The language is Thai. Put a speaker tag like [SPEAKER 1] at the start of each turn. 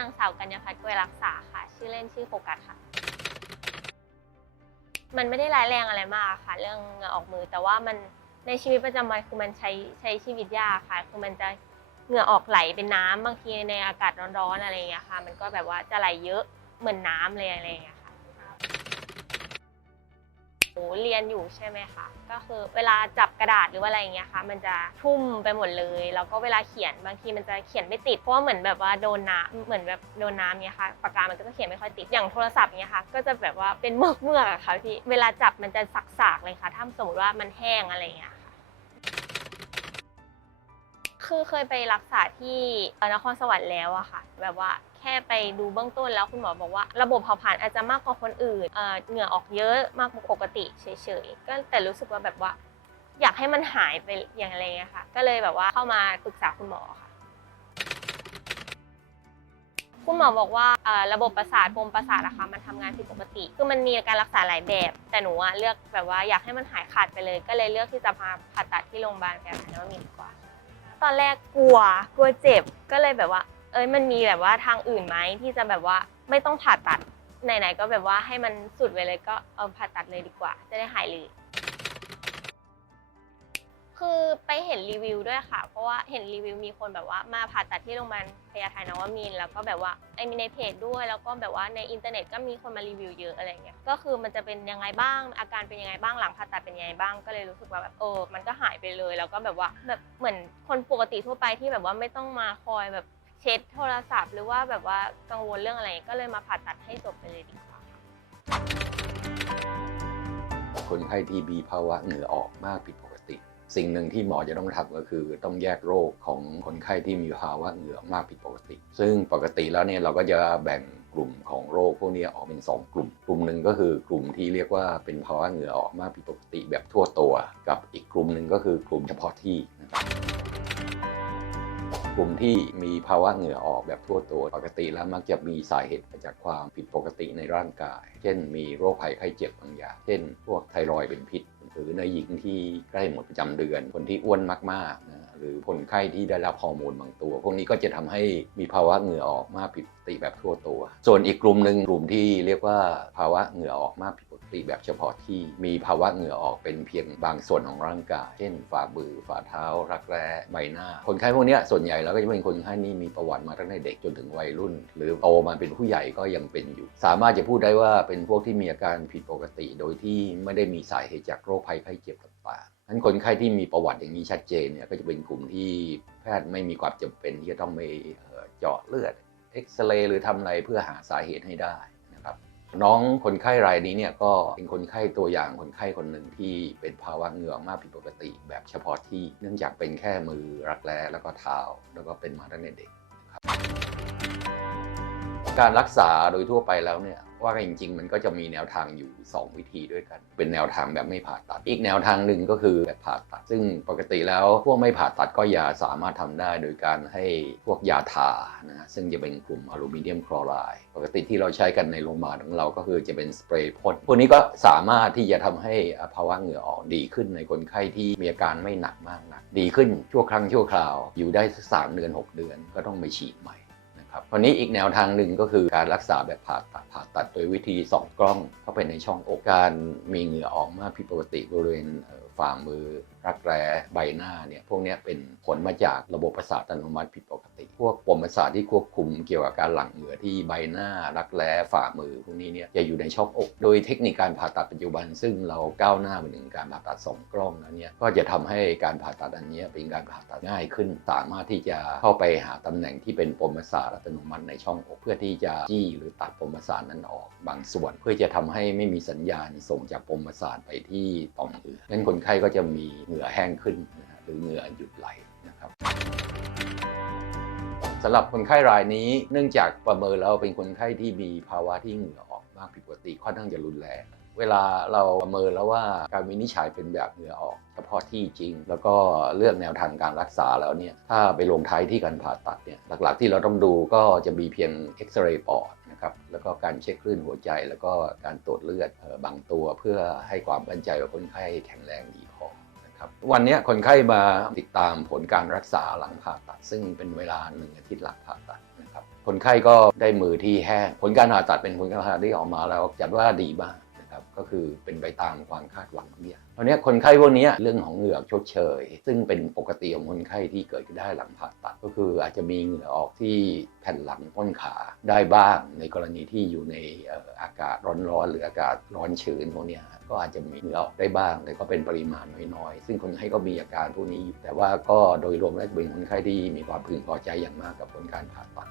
[SPEAKER 1] นางสาวกัญญาพัฒน์กวยรักษาค่ะ ชื่อเล่นชื่อโฟกัสค่ะ มันไม่ได้ร้ายแรงอะไรมากค่ะ เรื่องเหงื่ออกมือ แต่ว่ามันในชีวิตประจำวันคือมันใช้ใช้ชีวิตยากค่ะ คือมันจะเหงื่อออกไหลเป็นน้ำบางทีในอากาศร้อนๆอะไรอย่างเงี้ยค่ะ มันก็แบบว่าจะไหลเยอะเหมือนน้ำเลยอะไรอย่างเงี้ย ค่ะโหเรียนอยู่ใช่ไหมคะก็คือเวลาจับกระดาษหรือว่าอะไรอย่างเงี้ยค่ะ มันจะทุ่มไปหมดเลยแล้วก็เวลาเขียนบางทีมันจะเขียนไม่ติดเพราะว่าเหมือนแบบว่าโดนน้ำเหมือนแบบโดนน้ำเนี้ยค่ะปากกามันก็จะเขียนไม่ค่อยติดอย่างโทรศัพท์เนี้ยค่ะ ก็จะแบบว่าเป็นเมือกเมือกอะค่ะพี่เวลาจับมันจะสักๆเลยค่ะ ถ้าสมมติว่ามันแห้งอะไรอย่างเงี้ยค่ะคือเคยไปรักษาที่นครสวรรค์แล้วอะค่ะ แบบว่า แค่ไปดูเบื้องต้นแล้วคุณหมอบอกว่า ระบบเผาผลาญอาจจะมากกว่าคนอื่นเหงื่อออกเยอะมากกว่าปกติเฉยๆก็แต่รู้สึกว่าแบบว่า อยากให้มันหายไปอย่างไรเงี้ยค่ะ ก็เลยแบบว่าเข้ามาปรึกษาคุณหมอค่ะ คุณหมอบอกว่าระบบประสาทปมประสาทอะคะมันทำงานผิดปกติ คือมันมีการรักษาหลายแบบ แต่หนูอะเลือกแบบว่าอยากให้มันหายขาดไปเลย ก็เลยเลือกที่จะมาผ่าตัดที่โรงพยาบาลแกนนวมินทร์ดีกว่า ตอนแรกกลัวกลัวเจ็บก็เลยแบบว่า เอ้ยมันมีแบบว่าทางอื่นไหมที่จะแบบว่าไม่ต้องผ่าตัดไหนๆก็แบบว่าให้มันสุดไปเลยก็เอาผ่าตัดเลยดีกว่า จะได้หายเลย คือไปเห็นรีวิวด้วยค่ะ เพราะว่าเห็นรีวิวมีคนแบบว่ามาผ่าตัดที่โรงพยาบาลพญาไทนวมินแล้วก็แบบว่าไอมีในเพจด้วยแล้วก็แบบว่าในอินเทอร์เน็ตก็มีคนมารีวิวเยอะอะไรเงี้ยก็คือมันจะเป็นยังไงบ้าง อาการเป็นยังไงบ้างหลังผ่าตัดเป็นยังไงบ้างก็เลยรู้สึกว่าแบบเออมันก็หายไปเลย แล้วก็แบบว่าแบบเหมือนคนปกติทั่วไปที่แบบว่าไม่ต้องมาคอยแบบ เช็ดโทรศัพท์ หรือว่าแบบว่ากังวลเรื่องอะไรก็เลยมาผ่าตัดให้จบไปเลยดีกว่า
[SPEAKER 2] คนไข้ที่มีภาวะเหงื่อออกมากผิดปกติ สิ่งหนึ่งที่หมอจะต้องทำก็คือ ต้องแยกโรคของคนไข้ที่มีภาวะเหงื่อมากผิดปกติ ซึ่งปกติแล้วเนี่ยเราก็จะแบ่งกลุ่มของโรคพวกนี้ออกเป็น 2 กลุ่ม กลุ่มหนึ่งก็คือกลุ่มที่เรียกว่าเป็นภาวะเหงื่อออกมากผิดปกติแบบทั่วตัว กับอีกกลุ่มหนึ่งก็คือกลุ่มเฉพาะที่นะครับ กลุ่มที่มีภาวะเหงื่อออกแบบทั่วตัวปกติแล้วมักจะมีสาเหตุมาจากความผิดปกติในร่างกาย เช่น มีโรคภัยไข้เจ็บบางอย่าง เช่น พวกไทรอยด์เป็นพิษ หรือในหญิงที่ใกล้หมดประจำเดือน คนที่อ้วนมากๆนะ หรือคนไข้ที่ได้รับฮอร์โมนบางตัว พวกนี้ก็จะทำให้มีภาวะเหงื่อออกมากผิดปกติแบบทั่วตัว ส่วนอีกกลุ่มหนึ่งกลุ่มที่เรียกว่าภาวะเหงื่อออกมากผิดปกติแบบเฉพาะที่มีภาวะเหงื่อออกเป็นเพียงบางส่วนของร่างกาย เช่นฝ่ามือฝ่าเท้า รักแร้ใบหน้า คนไข้พวกนี้ส่วนใหญ่แล้วก็จะเป็นคนไข้นี่มีประวัติมาตั้งแต่เด็กจนถึงวัยรุ่น หรือโตมาเป็นผู้ใหญ่ก็ยังเป็นอยู่ สามารถจะพูดได้ว่าเป็นพวกที่มีอาการผิดปกติ โดยที่ไม่ได้มีสาเหตุจากโรคภัยไข้เจ็บต่างๆ นั้นคนไข้ที่มีประวัติอย่างนี้ชัดเจนเนี่ยก็จะเป็นกลุ่มที่แพทย์ไม่มีความจำเป็นที่จะต้องไปเจาะเลือดเอ็กซเรย์หรือทำอะไรเพื่อหาสาเหตุให้ได้นะครับ น้องคนไข้รายนี้เนี่ยก็เป็นคนไข้ตัวอย่างคนไข้คนหนึ่งที่เป็นภาวะเหงื่อมากผิดปกติ แบบเฉพาะที่เนื่องจากเป็นแค่มือรักแร้แล้วก็เท้าแล้วก็เป็นมาตั้งแต่เด็กนะครับ การรักษาโดยทั่วไปแล้วเนี่ยว่ากันจริงๆ มันก็จะมีแนวทางอยู่ 2 วิธีด้วยกัน เป็นแนวทางแบบไม่ผ่าตัด อีกแนวทางหนึ่งก็คือแบบผ่าตัด ซึ่งปกติแล้วพวกไม่ผ่าตัดก็ยาสามารถทำได้โดยการให้พวกยาทานะซึ่งจะเป็นกลุ่มอลูมิเนียมคลอไรด์ปกติที่เราใช้กันในโรงพยาบาลของเราก็คือจะเป็นสเปรย์พ่นพวกนี้ก็สามารถที่จะทำให้ภาวะเหงื่อออกดีขึ้นในคนไข้ที่มีอาการไม่หนักมากนักดีขึ้นชั่วครั้งชั่วคราวอยู่ได้สักสามเดือน 6 เดือนก็ต้องไปฉีดใหม่ ครับวันนี้อีกแนวทางหนึ่งก็คือการรักษาแบบผ่าตัดผ่าตัดโดยวิธีส่องกล้องเข้าไปในช่องอกการมีเหงื่อออกมากผิดปกติบริเวณฝ่ามือรักแร้ใบหน้าเนี่ยพวกนี้เป็นผลมาจากระบบประสาทอัตโนมัติผิดปกติ พวกปมประสาทที่ควบคุมเกี่ยวกับการหลั่งเหงื่อที่ใบหน้า รักแร้ฝ่ามือพวกนี้เนี่ยจะอยู่ในช่องอก โดยเทคนิคการผ่าตัดปัจจุบัน ซึ่งเราก้าวหน้าไปถึงการผ่าตัดสองกล้องแล้วเนี่ยก็จะทำให้การผ่าตัดอันนี้เป็นการผ่าตัดง่ายขึ้น สามารถที่จะเข้าไปหาตำแหน่งที่เป็นปมประสาทอัตโนมัติในช่องอก เพื่อที่จะจี้หรือตัดปมประสาทนั้นออก บางส่วน เพื่อจะทำให้ไม่มีสัญญาณส่งจากปมประสาทไปที่ต่อมเหงื่อนั้นคนไข้ก็จะมีเหงื่อแห้งขึ้นนะหรือเหงื่อหยุดไหลนะครับสำหรับคนไข้รายนี้เนื่องจากประเมินแล้วเป็นคนไข้ที่มีภาวะที่เหงื่อออกมากผิดปกติค่อนข้างจะรุนแรงเวลาเราประเมินแล้วว่าการวินิจฉัยเป็นแบบเหงื่อออกเฉพาะที่จริง แล้วก็เลือกแนวทางการรักษาแล้วเนี่ยถ้าไปลงท้ายที่การผ่าตัดเนี่ยหลักๆ ที่เราต้องดูก็จะมีเพียงเอ็กซเรย์ปอดนะครับแล้วก็การเช็คคลื่นหัวใจ แล้วก็การตรวจเลือดบางตัว เพื่อให้ความมั่นใจว่าคนไข้แข็งแรงดีพอ ครับวันนี้คนไข้มาติดตามผลการรักษาหลังผ่าตัด ซึ่งเป็นเวลาหนึ่งอาทิตย์หลังผ่าตัดนะครับคนไข้ก็ได้มือที่แห้งผลการผ่าตัดเป็นผลการผ่าตัดที่ออกมาแล้วจัดว่าดีมาก นะครับก็คือเป็นไปตามความคาดหวังทุกอย่างตอนนี้คนไข้พวกนี้เรื่องของเหงือกชดเชย ซึ่งเป็นปกติของคนไข้ที่เกิดขึ้นได้หลังผ่าตัด ก็คืออาจจะมีเหงื่อออกที่แผ่นหลังต้นขาได้บ้าง ในกรณีที่อยู่ในอากาศร้อนๆหรืออากาศร้อนชื้นพวกนี้ก็อาจจะมีเหงื่อออกได้บ้าง แต่ก็เป็นปริมาณน้อยๆซึ่งคนไข้ก็มีอาการพวกนี้อยู่แต่ว่าก็โดยรวมแล้วเป็นคนไข้ที่มีความพึงพอใจอย่างมากกับผลการผ่าตัด